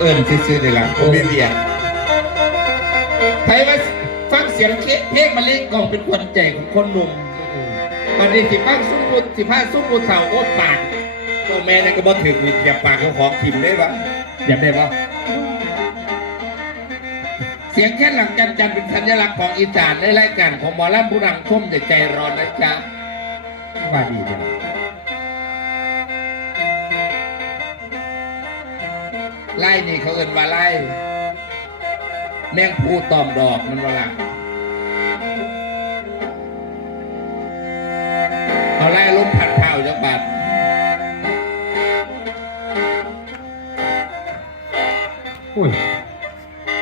เอิญซื่อๆนี่ล่ะผมไม่เบียดใครมาฟังเสียงเพลงมาเล่นกล่องเป็นควันใจของคนหนุ่มมันนี้สิฟังซุ้มบุญสิผ้าซุ้มบุญเสาโอ๊ตปากตัวแม่นั่นก็บ่ถึงมีแกปากเขาของถิ่มได้ปะอยากได้ปะเสียงแค่หลังจันจันเป็นสัญลักษณ์ของอีสานในรายการของหมอลำผู้ดังท่มใจร้อนนะจ๊ะว่าดีจัง ไล่นี่เขาเอินว่าไล่แมงภูตอมดอกมันว่าละเอาไล่ลมผัดข้าวจักบาทอุ้ย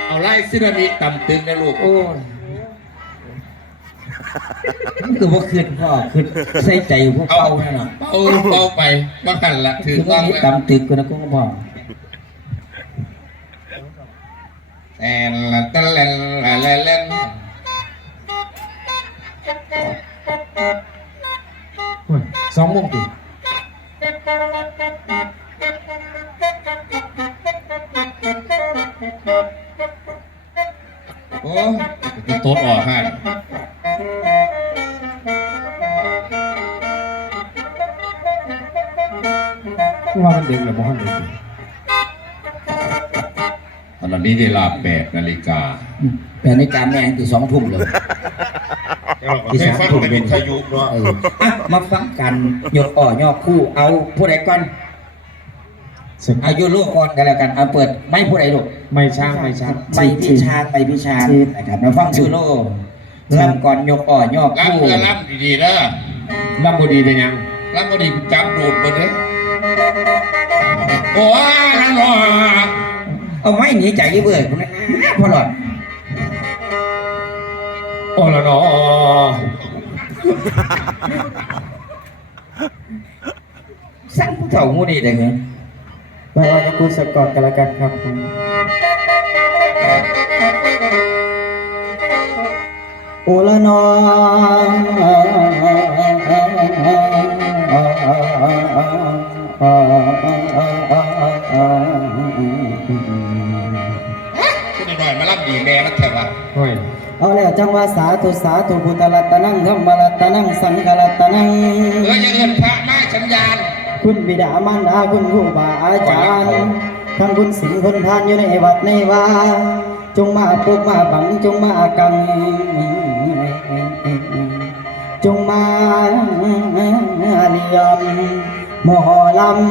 เอาไล่ซึนามิต่ำตึงนะลูกโอ้ยมันคือว่าคืนพ่อคืนใส่ใจพวกเป้านั่นน่ะเป้าเป้าไปว่ากันละถือคือต้ว่าองมีแล้ว ตำตึกกันนะก็พ่อแอนละตะเลนละเลนเลน อุ้ย สองโมงติโอ้จะโต๊ดออกให้ว่ามันเด็กหรือบ่มันเด็ก ตอนนี้เวลาแปดนาฬิกาอืมแต่ในการแม่งที่สองทุ่มเลยที่สามทุ่มเป็นวิทยุเนาะเอออะมาฟังกันยกอ่อยอกคู่ เอาผู้ใดก่อนสึกอายุลูกก่อนกันแล้วกันเอาเปิดไม่ผู้ใดลูกไม่ช่างไม่ช่างไม่พิชาไปพิชานะครับมาฟังชื่อโลล่ำก่อนยกอ่อยอกรับคู่เพื่อรับดีๆนะลำบุดีเป็นยังรับพอดีคุณจับโดดหมดเลยโอ้ยนั่นหรอ เอาไว้หนีใจยี่เบื่อคุณนะพอหลอดโอ้ละเนาะสั่งผู้เฒ่างูนี่ได้ไงไปว่าจะกูสกอตกันละกันครับผมโอละนอ คุณหน่อยมารับดีแม่มันแค่ว่าโอ้ยเอาแล้วจังว่าสาธุสาธุพุทธรัตนังธรรมรัตนังสังฆรัตนังเอออย่าเอินพระมาสัญญาณคุณบิดามารดาคุณครูบาอาจารย์ทั้งคุณสิงห์คุณทานอยู่ในวัดในวาจงมาปกมาบังจงมากังจงมาเลียม หมอลำ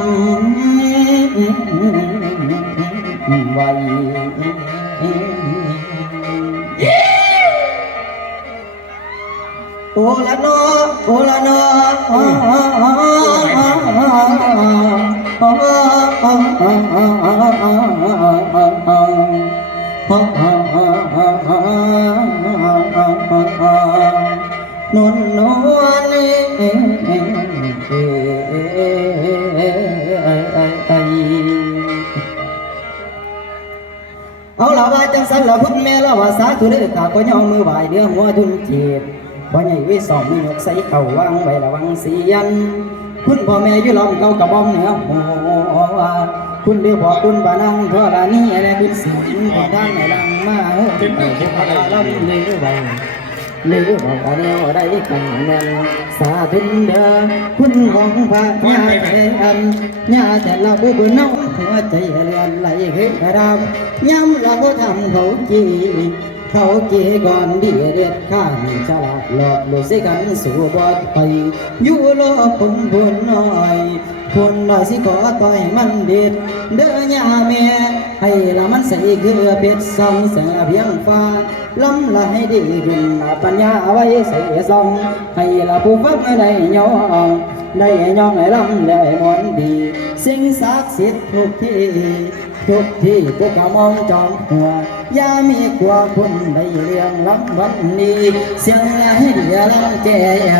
ไว้โอละ ละพุ่นแม่ละว่าสาธุเด้อข้าก็ย่อมือไหวเดือหัวทุนเจ็บบ่ใหญ่วิสองมีนกใส่เข่าวางไว้ระวังเสียนคุณพ่อแม่อยู่ลอมเก่ากระบอมเหนือหัวคุณเดือบอกคุณบานังทอรานี่อะไรคุณสิงคุณทางไหนลังมาเฮ้ยคุณพาลำเลยไว้ หรือบอกว่าแนวใดกันแน่นสาธุเด้อคุณของพระญาเทอันญาแต่ละบุบุน้องหัวใจเรียนไหลเฮรามย้ำละบุทำเขาจี เขาจีก่อนดีเด็ดข้ามฉลาดหลอกลูกสิกันสู่บอดไปอยู่โลกคนบุญน้อยคนน้อยสิขอต่อยมันเด็ดเด้อยาแม่ให้ละมันใส่เกลือเป็ดสองเสือเพียงฟ้าล้ำละให้ดีขึ้นมาปัญญาไว้ใส่ซองให้ละผู้ฟังได้ยองได้ยองให้ล้ำได้มนดี สิ่งศักดิ์สิทธิ์ทุกที่ทุกที่พวกเขามองจองหัว ย่ามีกลัวคนในเรื่องล้ำวันนี้เสียงละให้เดียล้ำแจ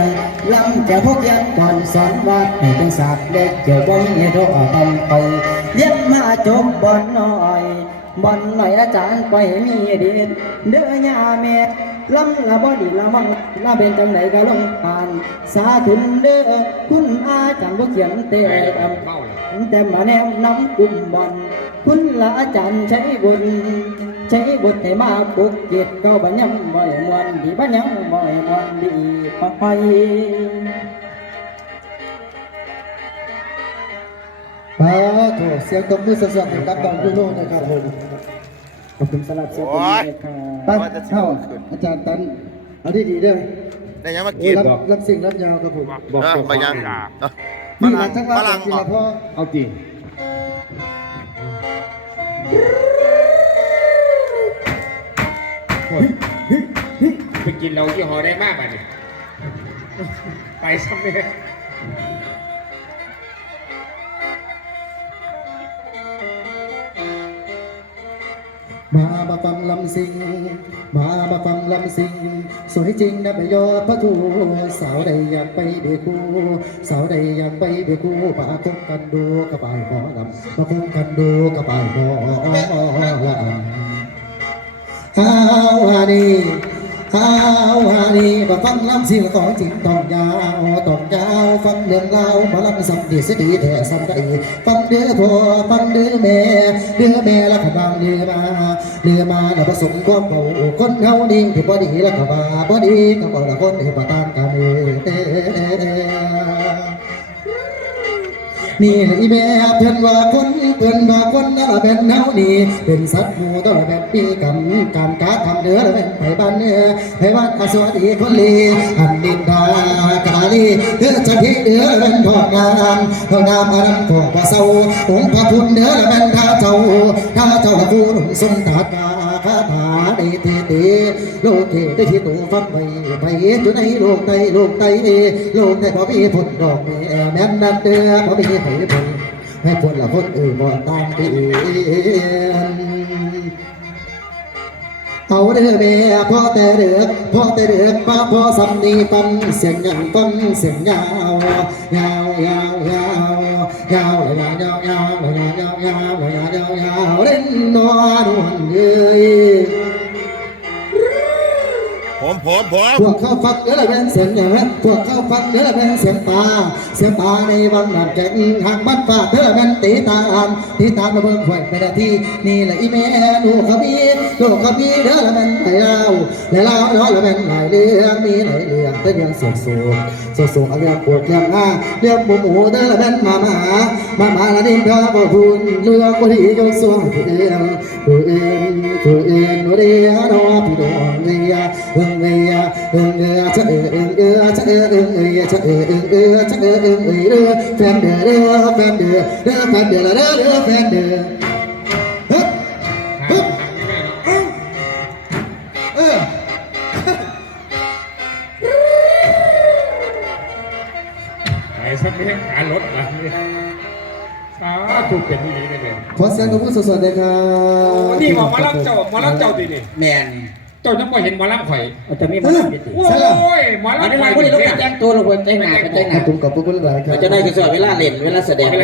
งล้ำแจงพวกยังก่อนสอนว่าให้เป็นศาสตร์เด็กเกี่ยวบ่มีโทษทำไปเรียนมาจบบอนน้อยบอนหน่อยอาจารย์ไปมีเด็ดเด้อย่าแม่ลำละบ่ดีละมังละเป็นจังไหนก็ลงผ่าน สาธุเด้อคุณอาจารย์บ่เขียนเตะเมาเลยแต่มาแนวน้ำกลุ่มบอลคุณละอาจารย์ใช้บุญใช้บุญให้มาปลุกจิตก็บัญญัติบ่อยมวนดีบัญญัติบ่อยมวนดีไปอ่าโถเสียงตบมือสดๆให้กับน้องยูโน่นะครับผมขอบคุณสำหรับเสียงปรบมือด้วยครับตั้งเข้าอาจารย์ตันเอาดีดีๆเด้อได้ยังมาโอ้กิยนรับรับสิ่งรับยาวครับผมบอกเออเจ้าไปยังของเออฝนี่รั่มางทั้งฝร้านรั่งกินออละกพ่อเอาจริง โอ้ยไปกินเรายี่ห้อได้มากอะนี่ไปซ้ำเลยมามาฟังลำสิง มามาฟังลำสิง สวยจริงนะไปยอดพระทูสาวใดอยากไปเด็กคู่สาวใดอยากไปเด็กคู่มาคบกันดูกระบายหมอลำมาคบกันดูกระบายหมอลำ ฮาวานีฮาวานีมาฟังลำเสียงขอจริงต้องยาวต้องยาวฟังเรื่องเล่ามาลำสัมดีสดีแต่สัมได้ฟังเดือพ่อฟังเดือแม่เดือแม่แล้วก็บางเดือมาเดือมาล้วผสมความเบาคนเฮานี่ที่บ่ดีแล้วก็บ่าบ่ดีก็บ่ละคนที่บ่ตามกันเด้ นี่แหละอีแม่เพิ่นว่าคนเพิ่นว่าคนนั่นละเป็นเฮานี่เป็นสัตว์หมู่ตัวละแบบปีกรรมการกาทำเด้อละเป็นไปบ้านเนื้อไปบ้านอาสวัสดีคนลีอันดินดากาลีเด้อจะพี่เด้อเป็นทอดงานทอดงานอันนั้นของพระเศร้าองค์พระพุทธเด้อละเป็นท่าเจ้าท่าเจ้าละผู้หนุ่มสมตาตา คาถาได้เทเตโลกเทได้ที่ตูฟังไปไปอยู่ในโลกใตโลกใตโลกใตพอมีผลดอกแม่แม่นนั่นเด้อพอมีให้ผลให้ผลละคนอื่นบ่ตามที่อื่น เอาเรือแม่พ่อแต่เรือพ่อแต่เรือป้าพ่อสำนีปันเสียงยังฟันเสียงยาวยาวยาวยาวยาวยาวยาวยาวยาวยาวยาวยาวยาวยาวเล่นนอนวันเอ้ย ผมผมผมพวกข้าฟักเดี๋ยแวนเสียงอย่านื้นพวกข้าฟักเดี๋ยแวนเสียงตา เสียงตาในวังน้ำแข็งหางบัดฟ้าเธอแมนตีตาอันตีตาระเบิงหวยไปได้ที่นี่แหละอีแม่ลูกขมีลูกขมีเดี๋ยแวนไหลเล่าไหลเล่าเดี๋ยแวนไหลเลี้ยงมีไหลเลี้ยงแต่ยังสูงสูงสูงสูงอะไรปวดยังองหาเลี้ยงหมูหมูเดี๋ยแวนมามามามาแล้วนี่เธอบ่พูนเรื่องคนที่ยกสูงผู้เอ็นผู้เอ็นผู้เอ็นเรียนว่าพี่ดองเนี่ย เฮ้ยเออไปซ้ำเลยขารถมาสาธุเป็นที่นี้ได้เลยขอเสียงตบมือสดๆเลยครับนี่บอกหมาลับเจ้าหมาลับเจ้าตีนี่แมน เจ้าต้องไปเห็นหมาลับข่อยเอาจะมีมาทำพิธีโอ้ยหมาลัอับนนี้ข่เราอยไม่ได้เนี่ต้องยแจ้งตัวเราควรแจ้งหน้าไปแจ้งหขน้าอบคุณขอบคุณหลายครับเราจะได้กระสอบเวลาเล่นเวลาแสดงอ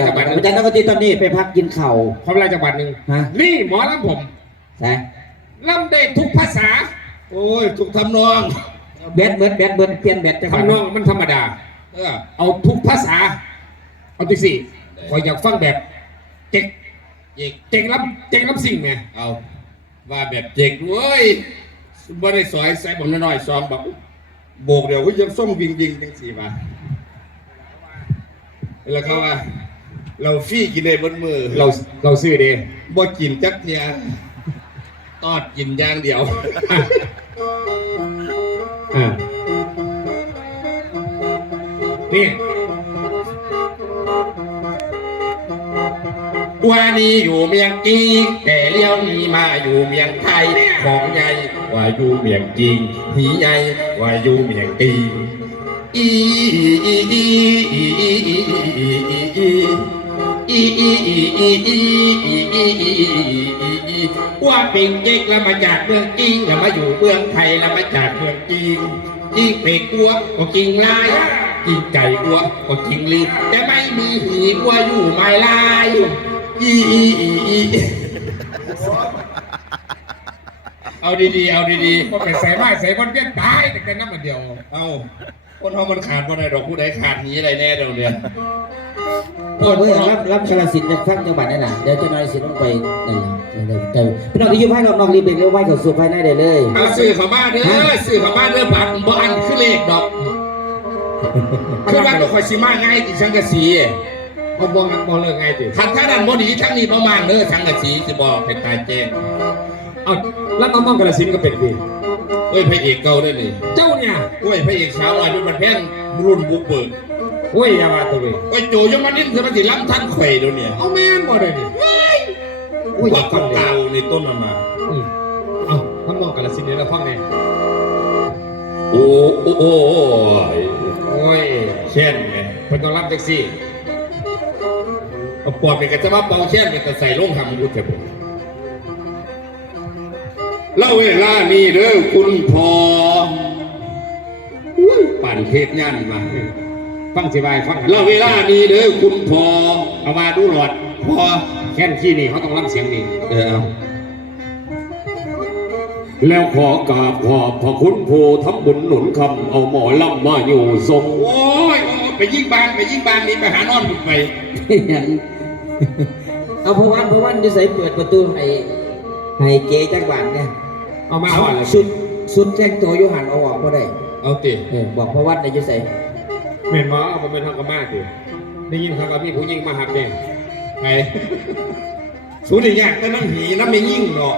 าจารย์นักดนตรีตอนนี้ไปพักกินเข่าวขอเวลาจังหวัดหนึ่งฮะนี่หมอลำผมใช่ลำได้ทุกภาษาโอ้ยถูกทำนอง แบดเบิร์ดแบดเบิร์ดเปลี่ยนแบดจังหวะทำนองมันธรรมดา เออ เอาทุกภาษา เอาที่สี่ขอยอยากฟังแบบเจ๊กเจ๊กเจ๊กลำเจ๊กลำสิ่งไงเอาว่าแบบเจ๊กเว้ย บ่ได้สอยใส่ผมน้อยๆซองบอกโบกเดี๋ยวก็ยังส้มวิงวิงจังสี่บาทแล้วเขาว่า เราฟรี่กินได้บนมือ เราเราซื้อเดบ่กินจักเทียตอดกินอย่างเดียวอ่านี่ว่านี้อยู่เมียงจีนแต่เลี้ยวนี้มาอยู่เมียงไทยของใหญ่ ว่าอยู่เมียงจีนหีใหญ่ว่าอยู่เมียงจีนอีอีอีอีอีอีอีอีอีอีอีอีอีอีอีอีว่าป็นเจ๊กแล้วมาจากเมืองจีนแล้วมาอยู่เมืองไทยแล้วมาจากเมืองจีนจีนเป็ดกัวก็กินลายกินไก่กัวก็กินลิ้นแต่ไม่มีหีกัวอยู่ไม่ลายอีอีอีอี เอาดีๆ เอาดีก็ไปใส่ไม้ใส่บนเวียนตายแต่กันน้ำมันเดียวๆ เอาคนเขามันขาดบ่ได้ดอกผู้ใดขาดหนี้อะไรแน่เดี๋ยวเนี่ยพ่อเพื่อนรับรับชลสิทธิ์จากฟังจังหวัดนั่นน่ะเดี๋ยวเจะนายสิทธิ์ต้องไปนั่นน่ะเดี๋ยวพี่น้องที่อยู่ภายนอกนอกรีบไปเร็วไว้กับสุภายในได้เลยเอาซื้อเข้ามาเด้อซื้อเข้ามาเด้อบัตรบ่อันคือเลขดอกคือว่าต้องคอยสิมาง่ายกินสังกะสีเขาบอกนักบอลเลิกไงติคันท่านั้นบ่ดีทั้งนี้ประมาณเด้อสังกะสีสิบอกให้ตายแจ้งเอา แล้วน้องมองกระสินก็เป็นดีเอ้ยพระเอกเก่าได้อนี่เจ้าเนี่ยโอ้ยพระเอกสาวน้อยเป็นบันแพงรุ่นบุกเบิกโอ้ยอยามาตัวเองโอ้ยโจยงมานิ่มสมาสิล้ำท่านไข่เดี๋ยวนี้เอาแม่นบ่ได้ดิอุ้ยคนเก่าในต้นมันมาอืมเอาน้องมองกระสินเนี่ยเราฟังเนี่ยโอ้โอ้โอ้ยโอ้ยเช่นไงเป็นต้องรับแท็กซี่เอาปอดไปกันจะมาเป่าเช่นไปแต่ใส่ลงทำกูเถอะผม เล่าเวลานี้เด้อคุณพออุ้ยปั่นเทศย่านมาฟังสิบายฟังเล่าเวลานี้เด้อคุณพอเอามาดูหลอดพอแค่นขี้นี่เขาต้องรับเสียงนี่เออเอาแล้วขอกราบขอบพระคุณผู้ทำบุญหนุนคำเอาหมอลำมาอยู่ทรงโอ้ยโอ้ยไปยิงบานไปยิงบานนี่ไปหานอนบุกไปเอาพวันพวันจะใส่เปิดประตูให้ ให้เจ๊จังหวัดเนี่ยเอามาเอาอ่อนเลยสุดสุดแจ้งตัวอยูหันเอาออกก็ได้เอาติเออบอกพวันได้จะใส่เมนมาเอามาเป็นทางกระมาดิได้ยินเขาว่ามีผู้หญิงมาหักเนี่ยไงสูนี่ยากแต่นั่นหีน้ำไม่ยิ่งเนาะ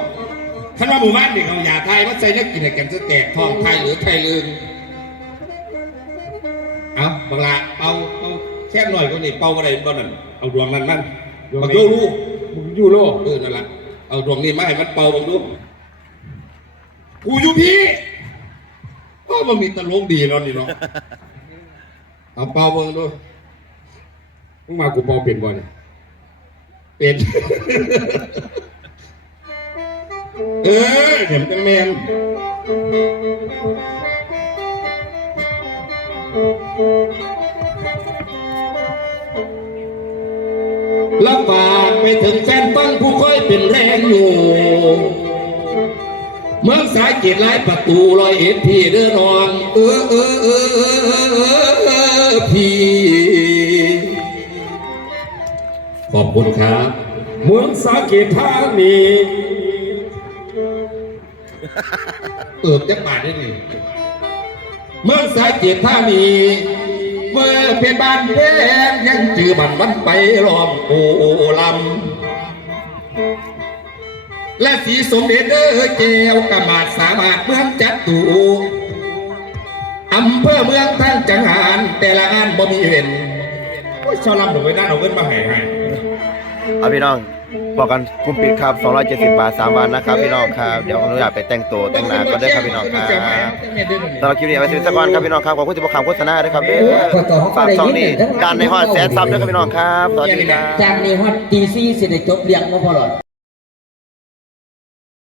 ท่านว่าหมู่บ้านนี่เขาอย่าทายว่าใส่นักกินกันจะแตกทองไทยหรือไทยลืมเอาบังละเอาเอาแค่หน่อยก็นี่เป่าอะไรบ้านั่นเอาดวงนั้นมันบักโยลูกมึงยูโรเออนั่นแหละ เอาดวงนี้มาให้มันเป่าบังดูกูอยู่พี่ก็มันมีตลกดีเนาะนี่เนาะเอาเป่าเบิ่งดูมึงมากูเป่าเปลี่ยนบอลเป็นเออเดี๋ยวมันจะแมนแล้วฝากไปถึงแฟนฟังผู้ค่ อยเป็นแรงอยู่เมืองสายเกียรติไล่ประตูลอยเอ็ดพี่เด้อนองเออเออเออเออเออเออพี่ขอบคุณครับเมืองสาเกตท่านีเอิบจักบาทได้ดิเมื่อสายเกียรติท่ามีเมื่อเพชรบ้านเพชรยังจือบันวันไปล้อมโอลำ และสีสมเด็จเด้อเจวกมาดสามารถเมืองจัดตูอำเภอเมืองทั้งจังหารแต่ละงานบ่มีเว้นโอ้ยชอบลำหนูไว้ด้านเอาเงินมาให้ให้เอาพี่น้องบอกกันคุมปิดครับ 270 บาท 3 วันนะครับ พี่น้องครับ เดี๋ยวผมอยากไปแต่งตัวแต่งหน้าก็ได้ครับพี่น้องครับสำหรับคลิปนี้เอาไว้สิบสักวันครับพี่น้องครับขอบคุณที่บอกคำโฆษณาด้วยครับเด้อฝากช่องนี้ดันในฮอดแสนซับด้วยครับพี่น้องครับสวัสดีครับจากนี้ฮอดตีซี่สิได้จบเรียงมาพอหรอ